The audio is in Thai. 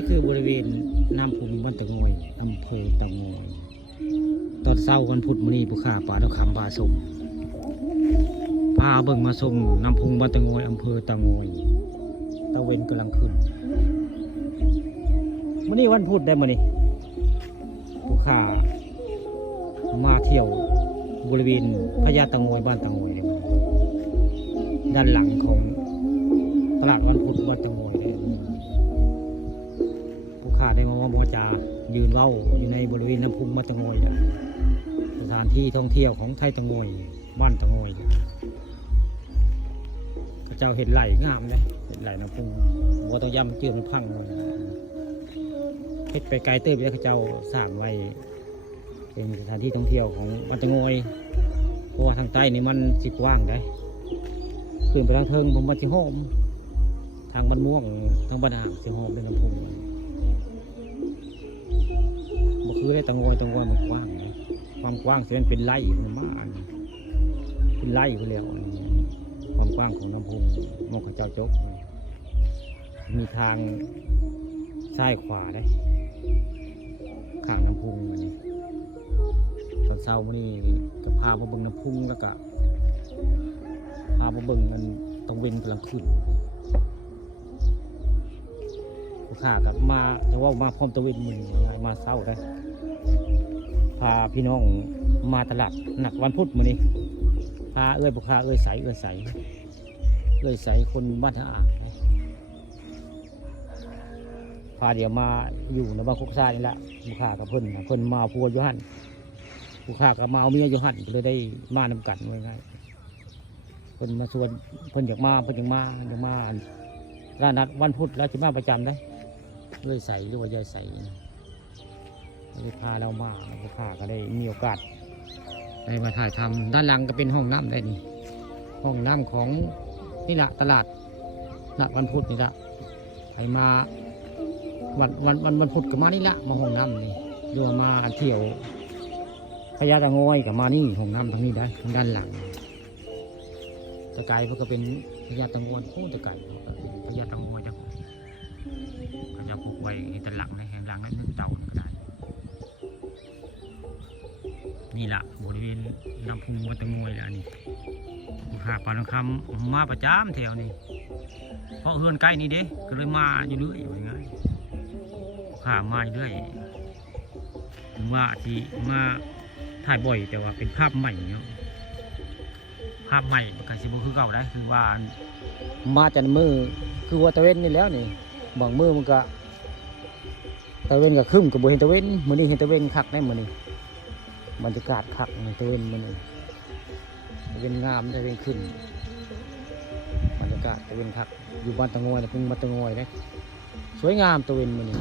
นี่คือบริเวณน้ำพุงบ้านตะงอยอำเภอตะงอยตอนเช้าวันพุธมื้อนี้ผู้ค้าปลาดอกคำปลาส้มพาเบิ่งมาส้มน้ำพุงบ้านตะงอยอำเภอตะงอยตะเวนกำลังขึ้นมื้อนี้วันพุธได้มื้อนี้ผู้ค้ามาเที่ยวบริเวณพญาตะงอยบ้านตะงอยด้านหลังของตลาดวันพุธบ้านตะงอยเลยผู้ค้าได้มาว่าโมจายืนเว้าอยู่ในบริเวณน้ำพุงบ้านตะงอยสถานที่ท่องเที่ยวของไทยตะงอยบ้านตะงอยเขาเจ้าเห็นไหลงามเลยเห็นไหลน้ำพุงบัวต้องย่ำเจือมันพังเลยเฮ็ดไปไกลเติบแล้วเขาเจ้าสร้างไว้เป็นสถานที่ท่องเที่ยวของบ้านตะงอยเพราะว่าทางใต้นี่มันสิกว้างได้ขึ้นไปทางเทิงผมมันสิหอมทางบ้านม่วงทางบ้านห่างสิหอมเป็นน้ำพุงบ่คือได้ตะงอยมันกว้างนะความกว้างสิมันเป็นไร่มันมากเป็นไร่ไปแล้วความกว้างของน้ำพุงมองเขาเจ้าจกมีทางซ้ายขวาได้ข้างน้ำพุงนี่ตอนเช้าวันนี้จะพามาเบิ่งน้ำพุงแล้วก็พามาเบิ่งมันตะเวนกำลังขึ้นผู้ค้ากับมาแต่ว่ามาพร้อมตะเวนมือมาเช้าได้พาพี่น้องมาตลาดหนักวันพุธมื้อนี้พาผู้ค้าใสคนบ้านท่าอ่างพาเดี๋ยวมาอยู่ในบ้านโคกซ่านี่แหละผู้ค้ากับเพิ่นมาพัวอยู่หั่นผู้ค้ากับมาเอาเมียอยู่หั่นก็เลยได้มานำกันง่ายๆเพิ่นมาชวนเพิ่นอยากมาร้านนัดวันพุธแล้วจะมาประจำได้เลยใส่หรือว่ายายใส่เลยพาเรามาผู้ค้าก็ได้มีโอกาสได้มาถ่ายทำด้านหลังก็เป็นห้องน้ำได้นี่ห้องน้ำของนี่แหละตลาดนัดวันพุธนี่แหละใครมาวันพุธก็มานี่ละมาห้องน้ำนี่ดูมาเที่ยวพญาตะงอยกับมานี่ห้องน้ำทางนี้ได้ทางด้านหลังตะไคร้มันก็เป็นพญาตะงอยโค้งตะไคร้พญาตะงอยจะเขาจะปลูกไว้ในตะหลังในแห่งหลังนั้นนึกเต่าก็ได้นี่แหละบริเวณน้ำพุงวัดตะงอยแล้วนี่หาปลาทองคำมาประจำแถวนี้เพราะเฮือนใกล้นี่เด้ก็เลยมาอยู่เรื่อยอย่างเงี้ยข้ามาเรื่อยว่าที่มาถ่ายบ่อยแต่ว่าเป็นภาพใหม่เนาะภาพใหม่ประกาศสิบุคือเก่าได้คือว่ามาจากมือคือว่าตะเวนนี่แล้วนี่บางมือมันก็ตะเวนก็ขึ้นกับบุเห็นตะเวนมือนี้เห็นตะเวนคักได้มือนี้บรรยากาศคักตะเวนมือนี้ตะเวนงามตะเวนขึ้นบรรยากาศตะเวนคักอยู่บ้านตะงอยนะพึ่งบ้านตะงอยได้สวยงามตะเวนมือนี้